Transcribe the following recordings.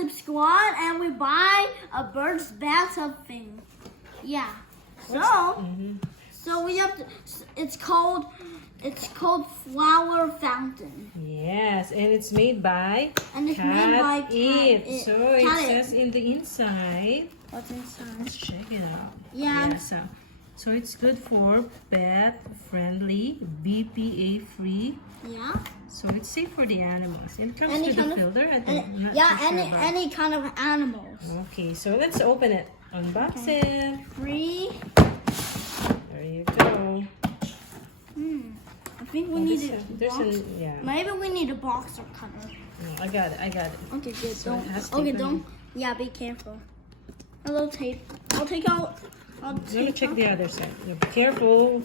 subscribe and we buy a bird's bathtub thing. Yeah. So we have to. It's called Flower Fountain. Yes, and it's made by Catit. So it says in the inside. What's inside? Let's check it out. Yeah. So it's good for pet friendly, BPA free. Yeah. So it's safe for the animals. And it comes Any with a kind of- filter. I think. Any kind of animals. Okay, so let's open it. Unbox it. 3. There you go. I think we need yeah. Maybe we need a boxer cutter. No, I got it. Okay, good. So it has Okay, tape on don't. Yeah, be careful. A little tape. I'll take out. Let me check the other side. Be careful.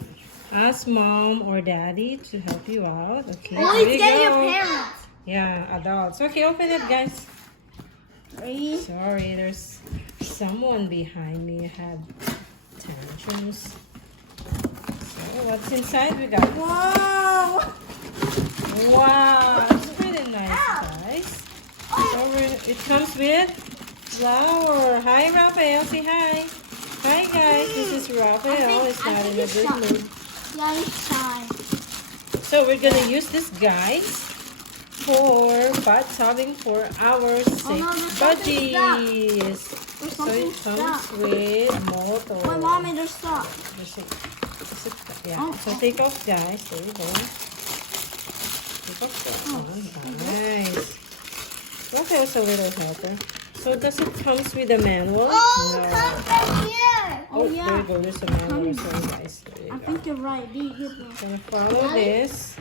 Ask mom or daddy to help you out. Okay. Always there you get your go. parents. Yeah, adults. Okay, open it, guys. 3. Sorry, there's someone behind me had tantrums. So what's inside we got? Whoa! Wow, it's pretty nice, guys. So it comes with flower. Hi, Raphael. Say hi. Hi, guys. This is Raphael. It's not in a good mood. Yeah, it's time. So we're gonna use this, guys, for bath-tubbing for our sick budgies. So it comes with motor. Wait, Mommy, there's stuff. Yeah. So take off, guys. There you go. Take off that. Nice. Raphael's a little helper. So does it comes with a manual? Oh, come from here. Oh, yeah. There you go. There's a manual. So guys, there you I go. think you're right. Be good. So follow this.